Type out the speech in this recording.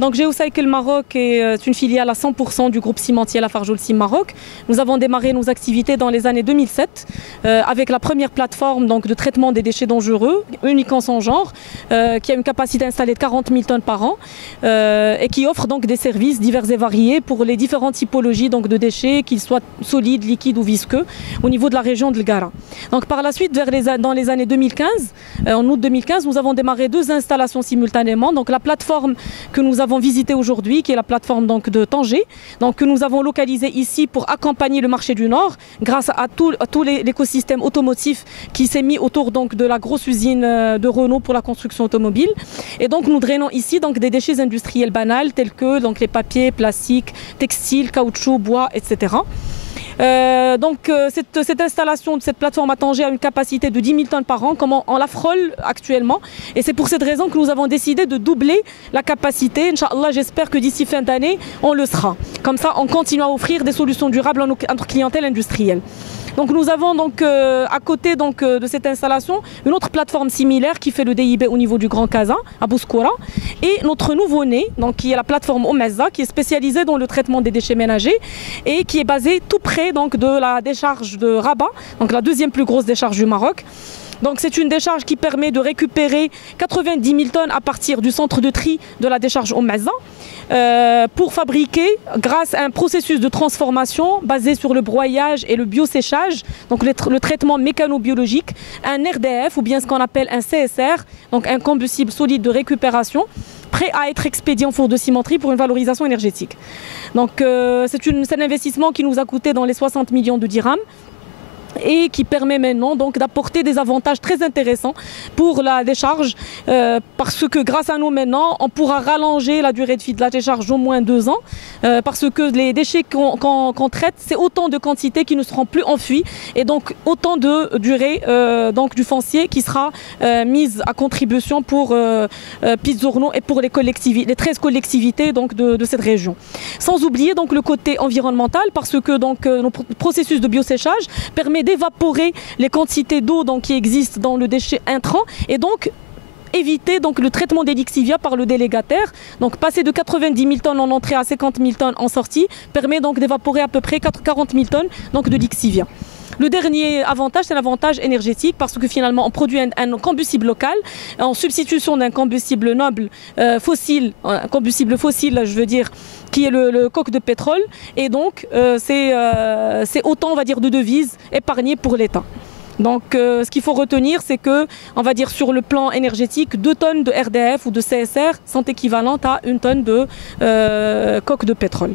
Donc Geocycle Maroc est une filiale à 100% du groupe cimentier Lafarge Holcim Maroc. Nous avons démarré nos activités dans les années 2007 avec la première plateforme donc, de traitement des déchets dangereux, unique en son genre, qui a une capacité installée de 40 000 tonnes par an et qui offre donc des services divers et variés pour les différentes typologies donc, de déchets, qu'ils soient solides, liquides ou visqueux, au niveau de la région de l'Gara. Donc par la suite, dans les années 2015, en août 2015, nous avons démarré 2 installations simultanément. Donc la plateforme que nous avons visitée aujourd'hui, qui est la plateforme donc, de Tanger, donc, que nous avons localisée ici pour accompagner le marché du Nord grâce à tout l'écosystème automotif qui s'est mis autour donc, de la grosse usine de Renault pour la construction automobile. Et donc nous drainons ici donc, des déchets industriels banals tels que donc, les papiers, plastiques, textiles, caoutchouc, bois, etc. Cette installation de cette plateforme à Tanger a une capacité de 10 000 tonnes par an, comme on la frôle actuellement. Et c'est pour cette raison que nous avons décidé de doubler la capacité. Inch'Allah, j'espère que d'ici fin d'année, on le sera. Comme ça, on continue à offrir des solutions durables à notre clientèle industrielle. Donc nous avons donc, à côté donc, de cette installation une autre plateforme similaire qui fait le DIB au niveau du Grand Casa, à Bouskoura, et notre nouveau-né, qui est la plateforme Omeza, qui est spécialisée dans le traitement des déchets ménagers et qui est basée tout près donc, de la décharge de Rabat, donc la deuxième plus grosse décharge du Maroc. Donc c'est une décharge qui permet de récupérer 90 000 tonnes à partir du centre de tri de la décharge Omeza pour fabriquer, grâce à un processus de transformation basé sur le broyage et le bioséchage, donc le traitement mécano-biologique, un RDF ou bien ce qu'on appelle un CSR, donc un combustible solide de récupération, prêt à être expédié en four de cimenterie pour une valorisation énergétique. Donc c'est un investissement qui nous a coûté dans les 60 millions de dirhams et qui permet maintenant donc d'apporter des avantages très intéressants pour la décharge parce que grâce à nous maintenant on pourra rallonger la durée de vie de la décharge au moins 2 ans parce que les déchets qu'on traite, c'est autant de quantités qui ne seront plus enfouies et donc autant de durée donc du foncier qui sera mise à contribution pour Pizzorno et pour les 13 collectivités donc, de cette région. Sans oublier donc le côté environnemental parce que donc, nos processus de bioséchage permet d'évaporer les quantités d'eau qui existent dans le déchet intrant et donc éviter donc, le traitement des lixivia par le délégataire. Donc passer de 90 000 tonnes en entrée à 50 000 tonnes en sortie permet donc d'évaporer à peu près 40 000 tonnes donc, de lixivia. Le dernier avantage, c'est l'avantage énergétique parce que finalement on produit un combustible local en substitution d'un combustible noble fossile, un combustible fossile je veux dire, qui est le coke de pétrole et donc c'est autant on va dire de devises épargnées pour l'État. Donc ce qu'il faut retenir, c'est que, on va dire sur le plan énergétique, 2 tonnes de RDF ou de CSR sont équivalentes à 1 tonne de coke de pétrole.